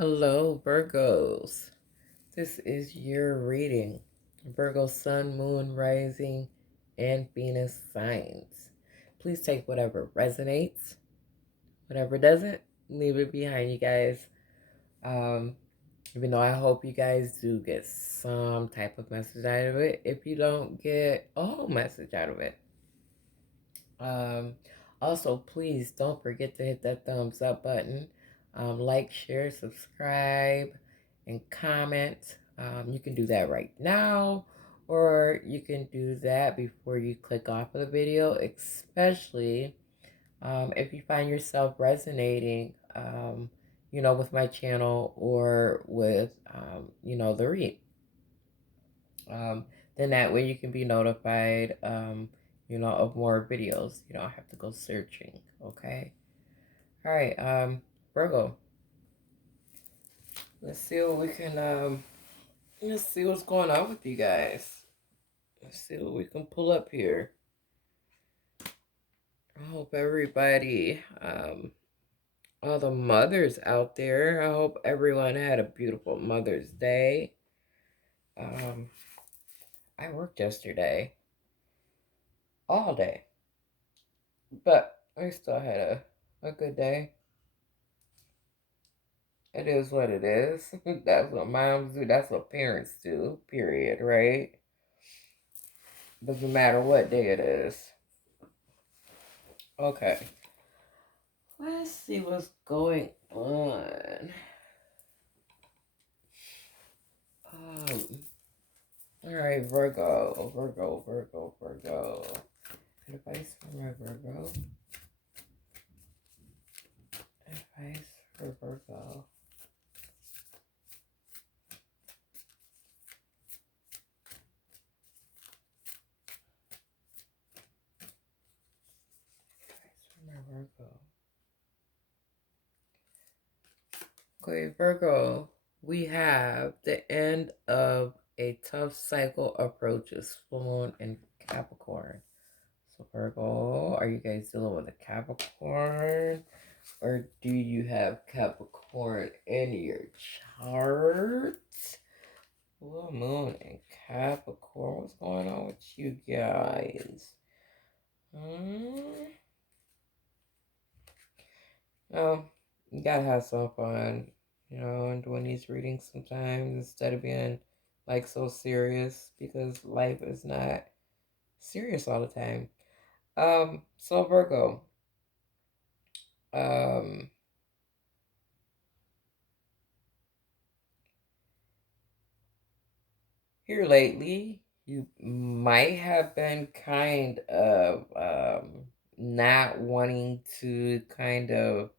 Hello, Virgos. This is your reading. Virgo Sun, Moon, Rising, and Venus signs. Please take whatever resonates, whatever doesn't, leave it behind, you guys. Um, Even though I hope you guys do get some type of message out of it, if you don't get a whole message out of it. Um, Also, please don't forget to hit that thumbs up button. Like, share, subscribe, and comment. You can do that right now, or you can do that before you click off of the video, especially if you find yourself resonating, with my channel or with, the read. Um, then that way you can be notified, of more videos. You don't have to go searching. Okay. All right. Virgo. Let's see what we can. Let's see what's going on with you guys. Let's see what we can pull up here. I hope everybody, all the mothers out there. I hope everyone had a beautiful Mother's Day. Um, I worked yesterday all day, but I still had a good day. It is what it is. That's what moms do. That's what parents do. Period. Right? Doesn't matter what day it is. Okay. Let's see what's going on. Um. All right, Virgo, Virgo, Virgo, Virgo. Advice for my Virgo. Advice for Virgo. Advice for my Virgo. Okay, Virgo, we have the end of a tough cycle approaches full moon in Capricorn. So, Virgo, are you guys dealing with a Capricorn? Or do you have Capricorn in your chart? Full moon in Capricorn. What's going on with you guys? Hmm? Oh, you gotta have some fun, and doing these readings sometimes instead of being like so serious because life is not serious all the time. So Virgo, um, here lately, you might have been kind of not wanting to kind of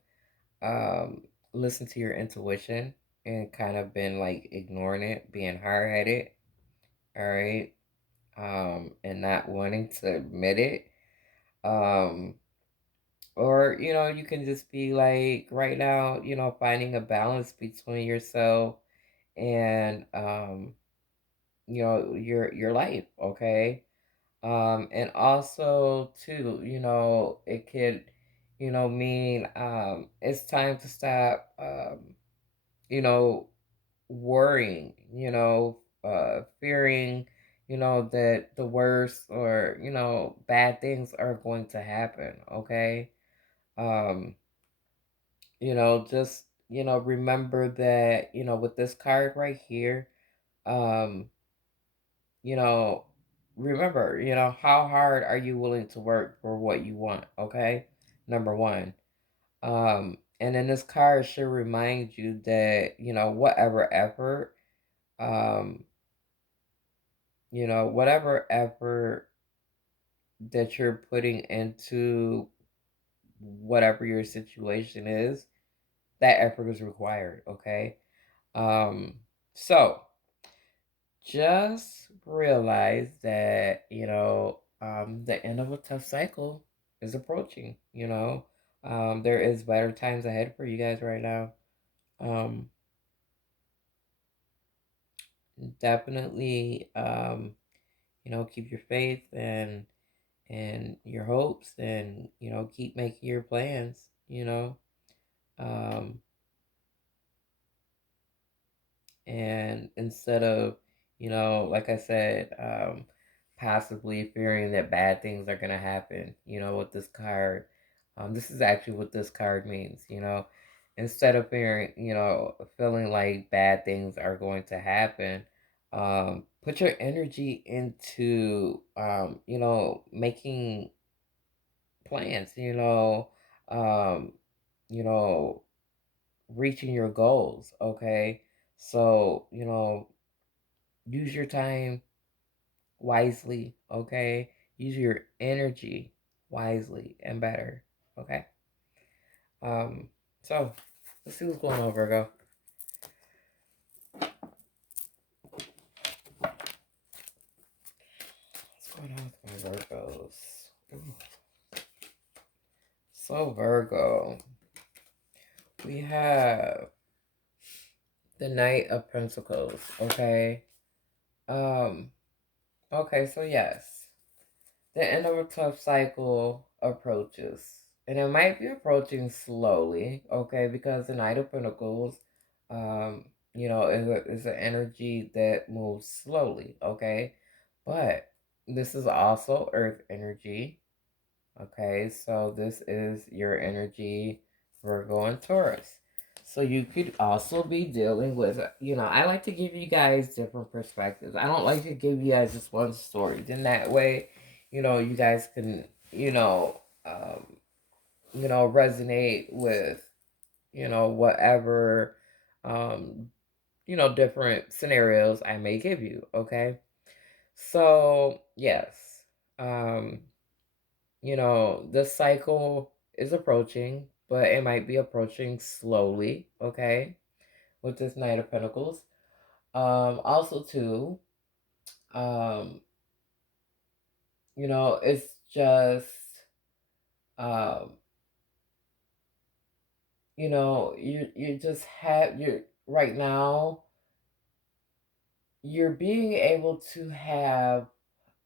um listen to your intuition and kind of been like ignoring it, being hard headed. All right. And not wanting to admit it. Um, or, you can just be like right now, finding a balance between yourself and, your life, okay? And also too, it could, mean, it's time to stop, you know, worrying, fearing, that the worst or, bad things are going to happen, okay? Um, just, remember that, with this card right here, um, you know, remember, how hard are you willing to work for what you want, okay? Number one. And then this card should remind you that, whatever effort, um, whatever effort that you're putting into whatever your situation is, that effort is required, okay? Um, so just realize that, the end of a tough cycle is approaching, there is better times ahead for you guys right now. Um, Definitely, keep your faith and your hopes and keep making your plans. um And instead of, like I said, possibly fearing that bad things are going to happen, with this card, this is actually what this card means, instead of fearing, feeling like bad things are going to happen, put your energy into, making plans, um, you know, reaching your goals, okay? So, use your time wisely, okay? Use your energy wisely and better, okay? Um, so let's see what's going on, Virgo. What's going on with my Virgos? Ooh. So Virgo, we have the Knight of Pentacles, okay? Um, okay, so yes. The end of a tough cycle approaches. And it might be approaching slowly, okay, because the Knight of Pentacles, is an energy that moves slowly, okay? But this is also Earth energy, okay? So this is your energy, Virgo and Taurus. So you could also be dealing with, I like to give you guys different perspectives. I don't like to give you guys just one story. Then that way, you guys can, resonate with, whatever, um, different scenarios I may give you. Okay. So, yes, um, this cycle is approaching, but it might be approaching slowly. Okay. With this Knight of Pentacles. Also too, um, it's just, um, you just have you're right now, you're being able to have,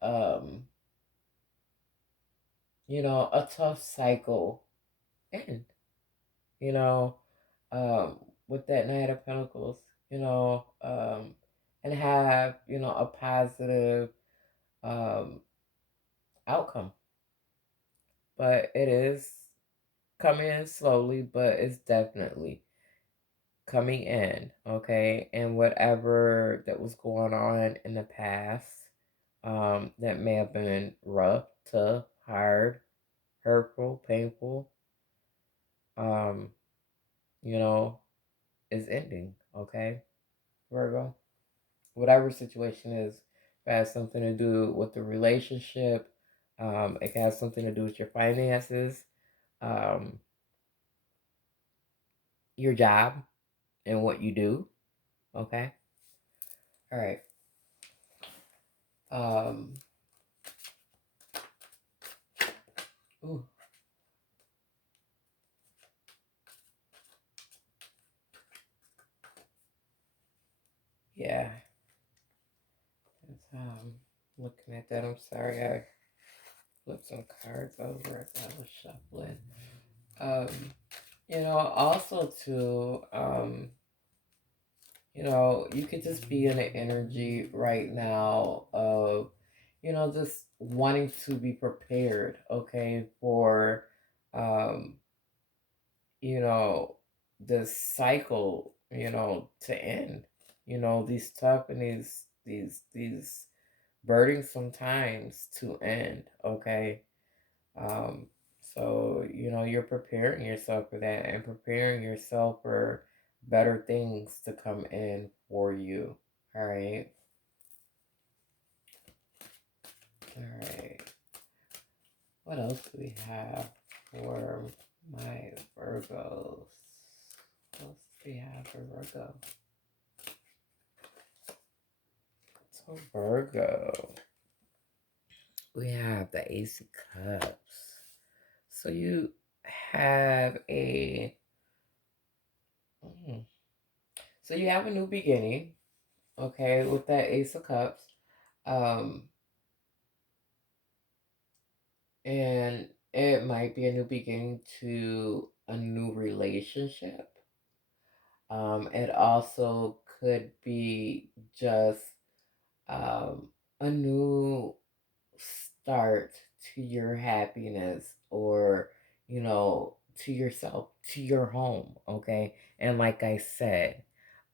um, a tough cycle end, you know, um, with that Knight of Pentacles, and have, a positive, um, outcome. But it is coming in slowly, but it's definitely coming in, okay? And whatever that was going on in the past, that may have been rough, tough, hard, hurtful, painful, um, you know, is ending, okay? Virgo. Whatever situation is, it has something to do with the relationship, it has something to do with your finances, um, your job, and what you do, okay? All right. Um, ooh, yeah. Looking at that, I'm sorry I flipped some cards over as I was shuffling. Also too, you could just be in an energy right now of, just wanting to be prepared, okay, for, um, you know, the cycle, to end. These tough and these burdensome times to end, okay? Um, so, you're preparing yourself for that and preparing yourself for better things to come in for you. All right. All right. What else do we have for my Virgos? What else do we have for Virgo? So, Virgo, we have the Ace of Cups. So, you have a. mm, So, you have a new beginning, okay, with that Ace of Cups. Um, and it might be a new beginning to a new relationship. It also could be just um, a new start to your happiness, or, to yourself, to your home, okay? And like I said,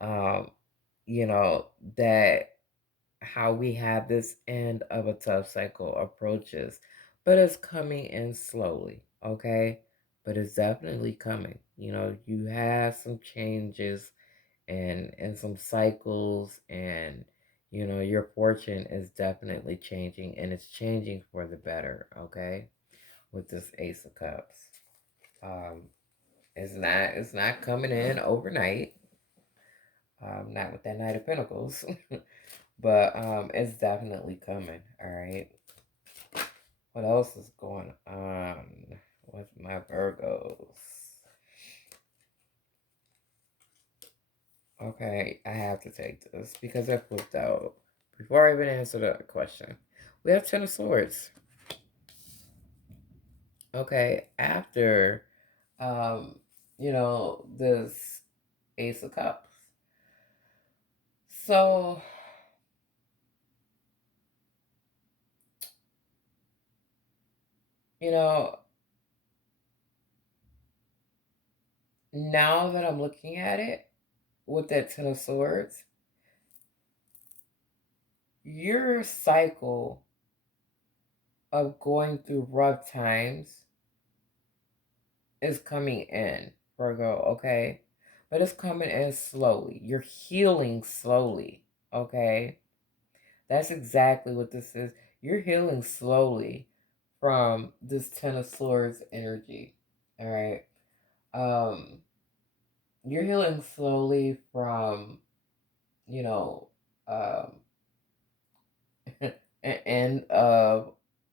um, you know, that how we have this end of a tough cycle approaches, but it's coming in slowly, okay? But it's definitely coming. You have some changes and some cycles, and your fortune is definitely changing, and it's changing for the better, okay? With this Ace of Cups. Um, it's not coming in overnight. Not with that Knight of Pentacles. But it's definitely coming. All right. What else is going on with my Virgos? Okay, I have to take this because I flipped out. Before I even answer the question, we have Ten of Swords. Okay, after, this Ace of Cups. So, you know, now that I'm looking at it with that Ten of Swords, your cycle of going through rough times is coming in, Virgo, okay? But it's coming in slowly. You're healing slowly, okay? That's exactly what this is. You're healing slowly from this Ten of Swords energy, all right? Um, you're healing slowly from, you know, um, an end of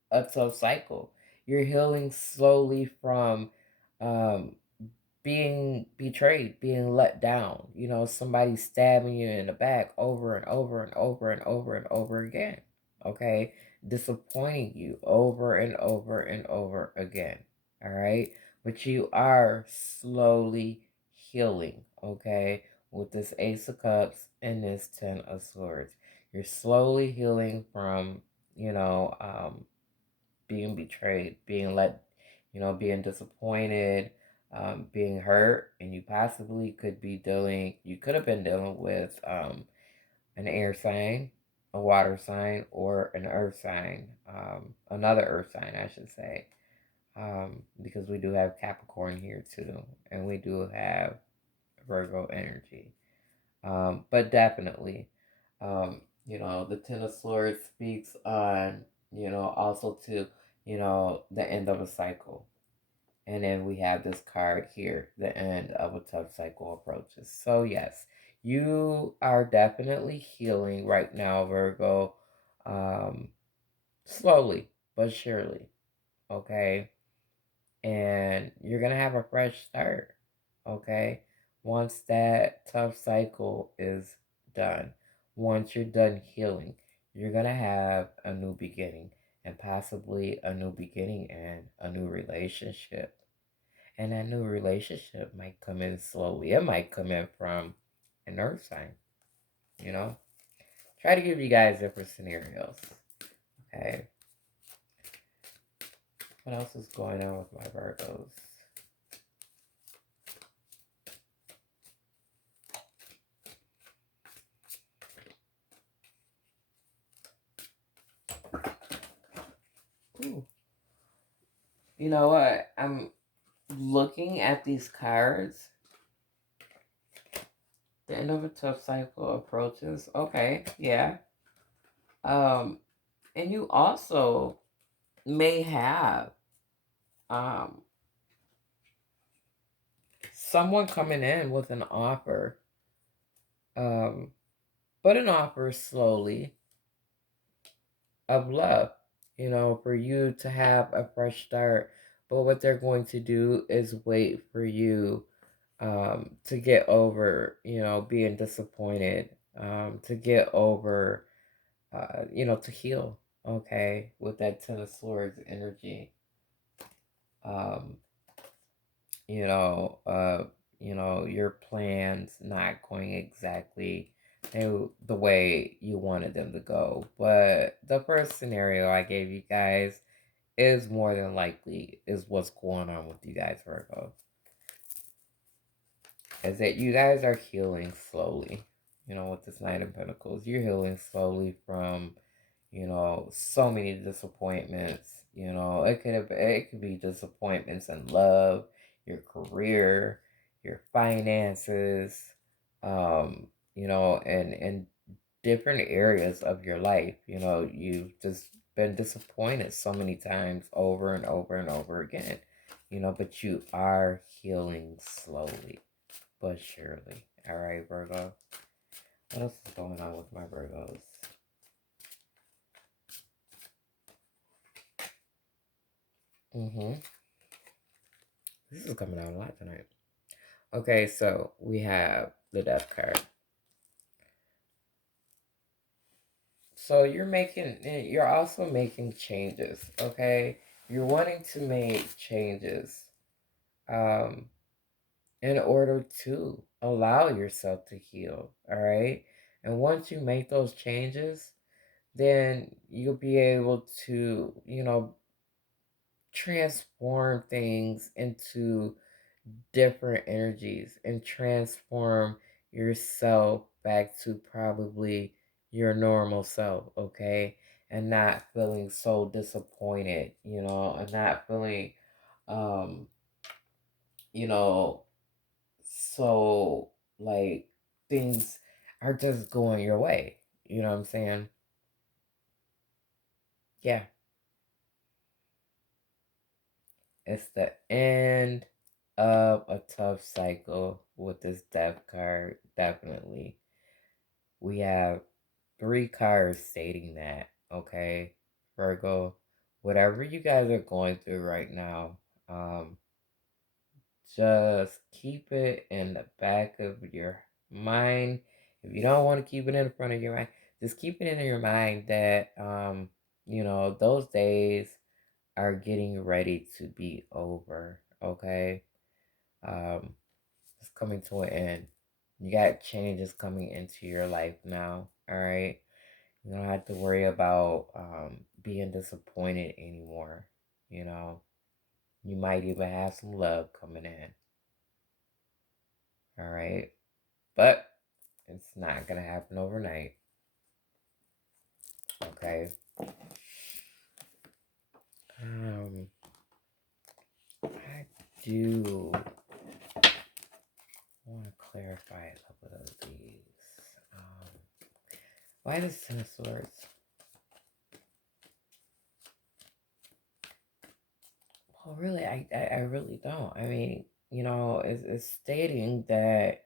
a tough cycle. You're healing slowly from um, being betrayed, being let down. Somebody stabbing you in the back over and over and over and over and over again. Okay? Disappointing you over and over and over again. All right? But you are slowly healing. Okay? With this Ace of Cups and this Ten of Swords. You're slowly healing from, you know, um, being betrayed, being disappointed, being hurt, and you could have been dealing with an air sign, a water sign, or an earth sign, another earth sign, I should say, because we do have Capricorn here too, and we do have Virgo energy. But definitely, the Ten of Swords speaks on, also to, the end of a cycle. And then we have this card here, the end of a tough cycle approaches. So, yes, you are definitely healing right now, Virgo, um, slowly but surely, okay? And you're going to have a fresh start, okay? Once that tough cycle is done, once you're done healing, you're going to have a new beginning, and possibly a new beginning and a new relationship. And that new relationship might come in slowly. It might come in from an earth sign, you know? Try to give you guys different scenarios, okay? What else is going on with my Virgos? Ooh. You know what? I'm looking at these cards. The end of a tough cycle approaches. Okay, yeah. Um, and you also may have um someone coming in with an offer. Um, but an offer slowly of love, for you to have a fresh start. But what they're going to do is wait for you to get over, being disappointed, to get over, to heal, okay, with that Ten of Swords energy. Um, you know, uh, your plans not going exactly the way you wanted them to go. But the first scenario I gave you guys is more than likely is what's going on with you guys, Virgo. Is that you guys are healing slowly. With this Knight of Pentacles, you're healing slowly from, so many disappointments. It could be disappointments in love, your career, your finances, and different areas of your life. You've just been disappointed so many times over and over and over again. But you are healing slowly but surely. All right, Virgo. What else is going on with my Virgos? Mm-hmm. This is coming out a lot tonight. Okay, so we have the Death card. So you're also making changes, okay? You're wanting to make changes um, in order to allow yourself to heal, all right? And once you make those changes, then you'll be able to, transform things into different energies and transform yourself back to probably your normal self, okay? And not feeling so disappointed, and not feeling, um, you know, so like things are just going your way. You know what I'm saying? Yeah, it's the end of a tough cycle with this death card, definitely. We have three cards stating that, okay? Virgo, whatever you guys are going through right now, um, just keep it in the back of your mind. If you don't want to keep it in front of your mind, just keep it in your mind that, those days are getting ready to be over, okay? Um, it's coming to an end. You got changes coming into your life now, all right? You don't have to worry about being disappointed anymore. You know, you might even have some love coming in. All right. But it's not going to happen overnight. Okay. Um, I do want to clarify a couple of these. Um, why the Ten of Swords? Well, really, I really don't. I mean, it's stating that,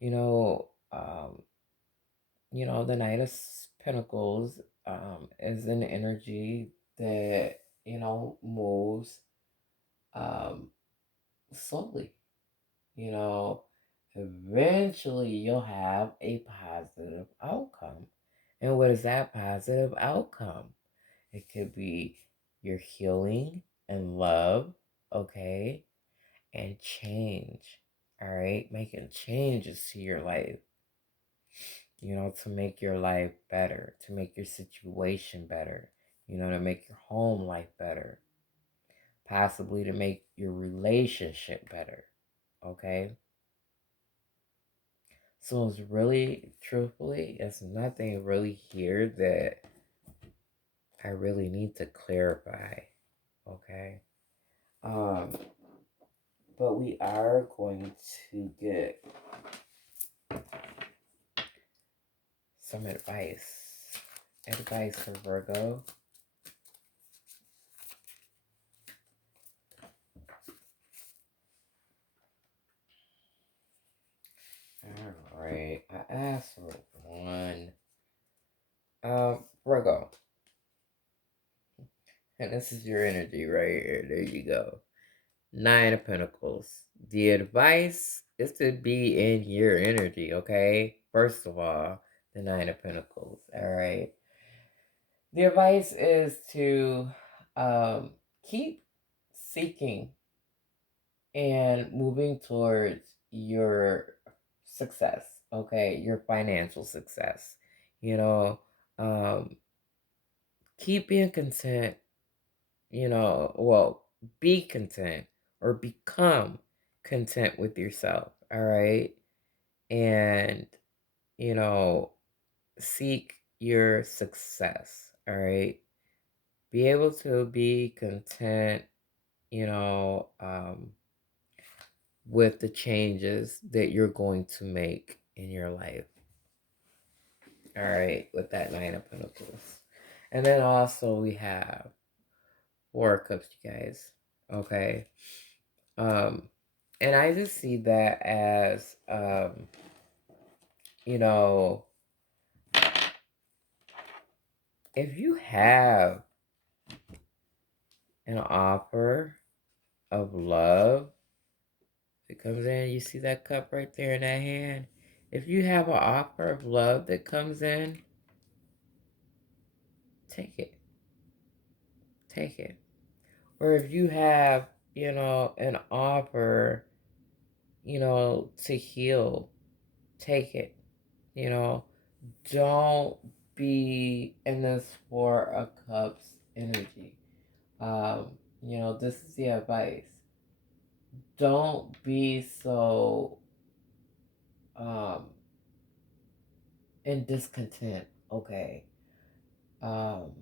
you know, um, the Knight of Pentacles is an energy that, moves um, slowly. You know, eventually you'll have a positive outcome. And what is that positive outcome? It could be your healing and love, okay, and change. All right, making changes to your life, to make your life better, to make your situation better, to make your home life better, possibly to make your relationship better, okay? So it's really, truthfully, it's nothing really here that I really need to clarify, okay? Um, but we are going to get some advice. Advice for Virgo. Alright, I asked for one. Virgo. And this is your energy right here. There you go. Nine of Pentacles. The advice is to be in your energy, okay? First of all, the Nine of Pentacles. Alright. The advice is to keep seeking and moving towards your success, okay? Your financial success. You know, um, keep being content, well, be content or become content with yourself, all right? And, you know, seek your success, all right? Be able to be content, you know, with the changes that you're going to make in your life. All right, with that Nine of Pentacles. And then also we have Four of Cups, you guys. Okay. Um, and I just see that as you know, if you have an offer of love that comes in, you see that cup right there in that hand. If you have an offer of love that comes in, take it. Take it. Or if you have, an offer, to heal, take it. You know, don't be in this Four of Cups energy. This is the advice. Don't be so in discontent, okay? Um,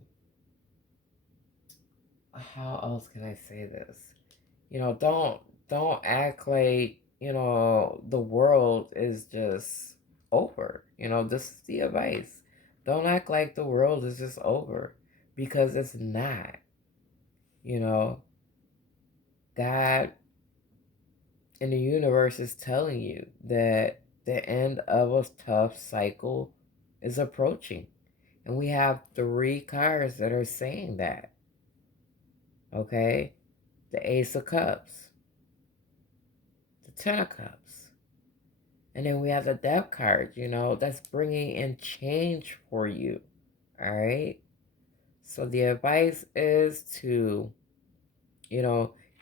how else can I say this? Don't act like, the world is just over. This is the advice. Don't act like the world is just over because it's not. You know, God and the universe is telling you that the end of a tough cycle is approaching. And we have three cards that are saying that. Okay? The Ace of Cups, the Ten of Cups. And then we have the Death card, that's bringing in change for you. All right? So the advice is to,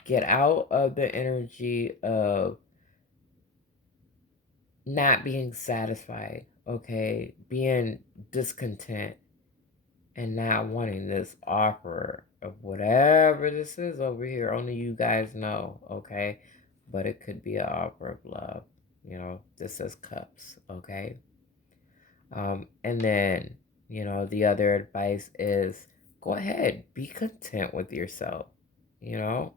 get out of the energy of not being satisfied, okay? Being discontent and not wanting this offer of whatever this is over here. Only you guys know, okay? But it could be an offer of love. This is cups, okay? And then, the other advice is go ahead, be content with yourself, you know?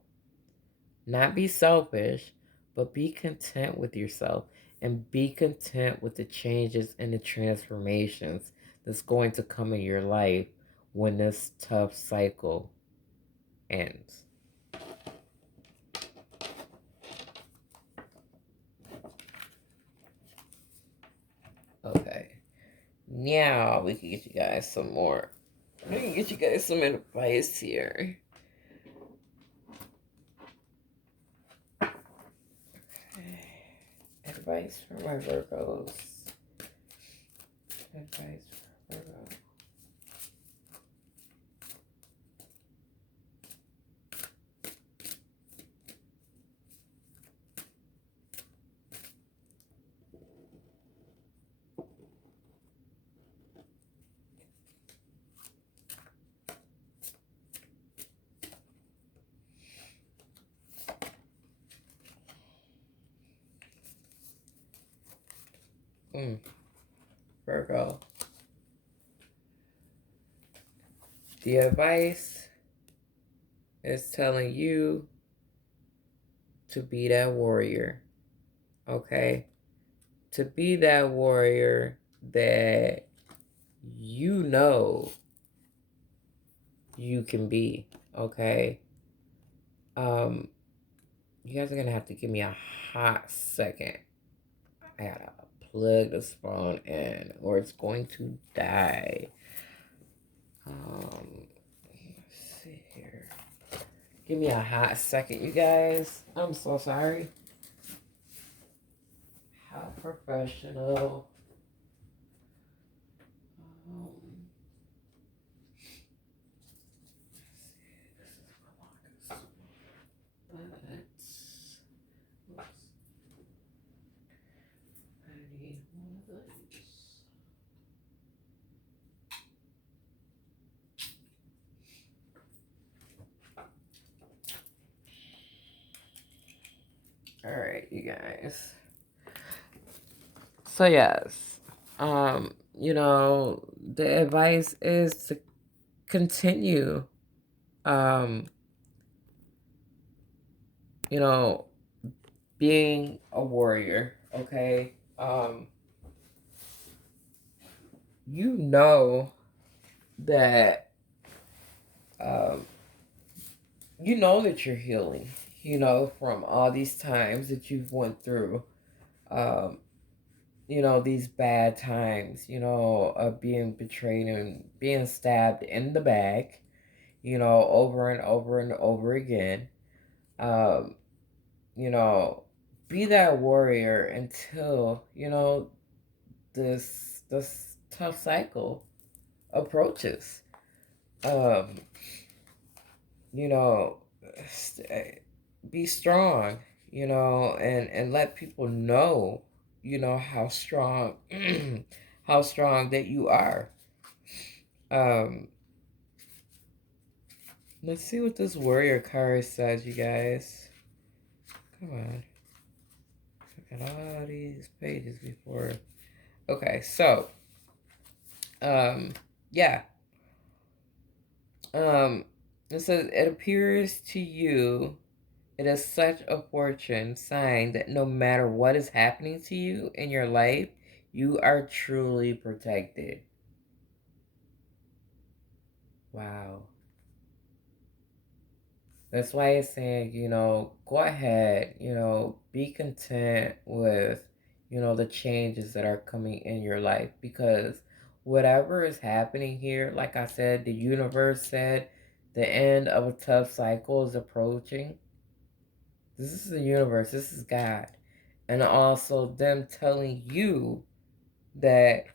Not be selfish, but be content with yourself and be content with the changes and the transformations that's going to come in your life when this tough cycle ends. Okay. Now we can get you guys some more. We can get you guys some advice here. Advice for my Virgos. Advice for Virgo. Virgo. The advice is telling you to be that warrior, okay? To be that warrior that you know you can be, okay? You guys are gonna have to give me a hot second. I gotta plug this phone in or it's going to die. Let's see here. Give me a hot second, you guys. I'm so sorry. How professional. All right, you guys. So yes, the advice is to continue, um, you know, being a warrior. Okay, you know that, um, that you're healing. From all these times that you've went through. Um, these bad times, of being betrayed and being stabbed in the back, over and over and over again. Um, you know, be that warrior until, this tough cycle approaches. Um, you know, be strong, and let people know, how strong, how strong that you are. Um, let's see what this warrior card says, you guys. Come on. Look at all these pages before. Okay, so, yeah. Um, it says, it appears to you it is such a fortune sign that no matter what is happening to you in your life, you are truly protected. Wow. That's why it's saying, go ahead, be content with, the changes that are coming in your life, because whatever is happening here, like I said, the universe said the end of a tough cycle is approaching. This is the universe, this is God. And also them telling you that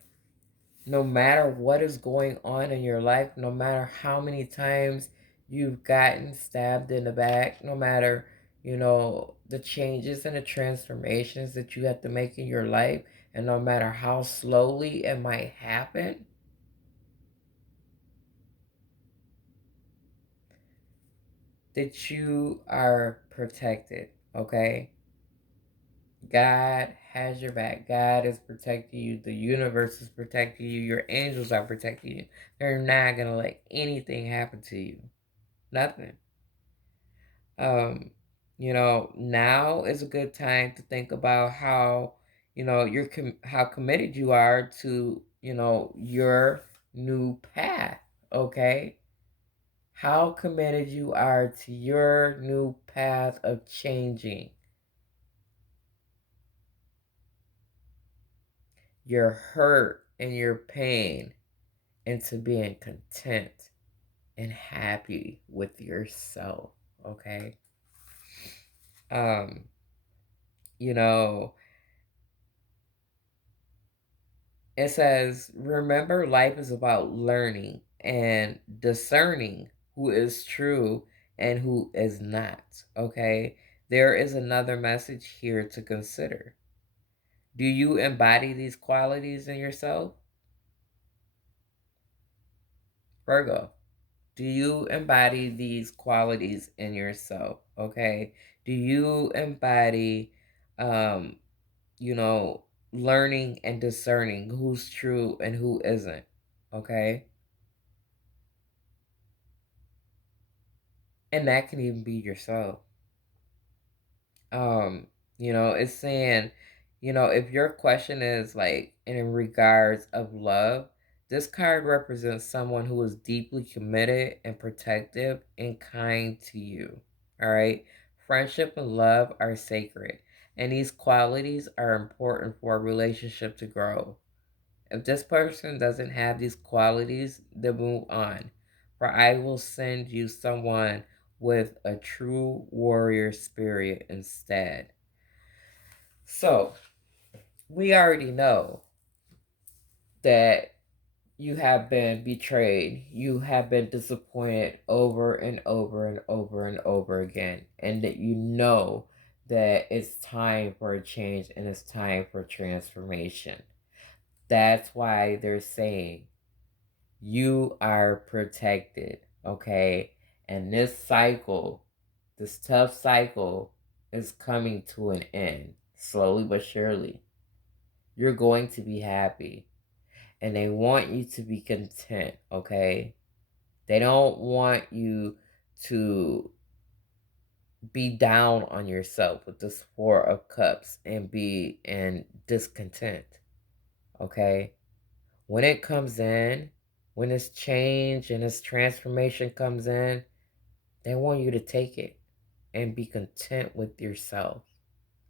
no matter what is going on in your life, no matter how many times you've gotten stabbed in the back, no matter, the changes and the transformations that you have to make in your life, and no matter how slowly it might happen, that you are protected, okay? God has your back. God is protecting you. The universe is protecting you. Your angels are protecting you. They're not going to let anything happen to you. Nothing. Now is a good time to think about how, how committed you are to, your new path, okay? How committed you are to your new path of changing. Your hurt and your pain into being content and happy with yourself, okay? Um, you know, it says, remember, life is about learning and discerning who is true and who is not, okay? There is another message here to consider. Do you embody these qualities in yourself? Virgo. Do you embody these qualities in yourself? Okay. Do you embody, um, you know, learning and discerning who's true and who isn't? Okay. And that can even be yourself. Um, it's saying, if your question is like in regards of love, this card represents someone who is deeply committed and protective and kind to you. All right. Friendship and love are sacred, and these qualities are important for a relationship to grow. If this person doesn't have these qualities, then move on. For I will send you someone with a true warrior spirit instead. So, we already know that you have been betrayed. You have been disappointed over and over and over and over again. And that you know that it's time for a change and it's time for transformation. That's why they're saying you are protected, okay? And this cycle, this tough cycle, is coming to an end, slowly but surely. You're going to be happy. And they want you to be content, okay? They don't want you to be down on yourself with this Four of Cups and be in discontent, okay? When it comes in, when this change and this transformation comes in, they want you to take it and be content with yourself,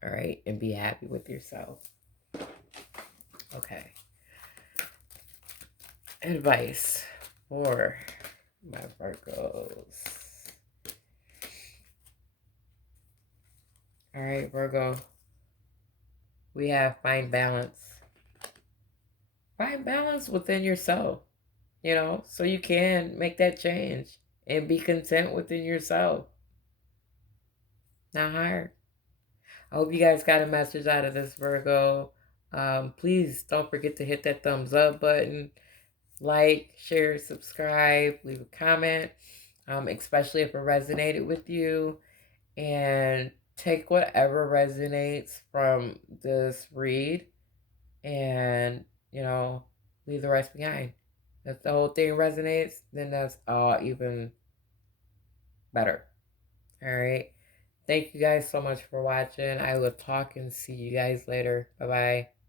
all right? And be happy with yourself. Okay. Advice for my Virgos. All right, Virgo. We have find balance. Find balance within yourself, so you can make that change and be content within yourself. Not hard. I hope you guys got a message out of this, Virgo. Please don't forget to hit that thumbs up button, like, share, subscribe, leave a comment, especially if it resonated with you. And take whatever resonates from this read and, leave the rest behind. If the whole thing resonates, then that's all even better. All right. Thank you guys so much for watching. I will talk and see you guys later. Bye bye.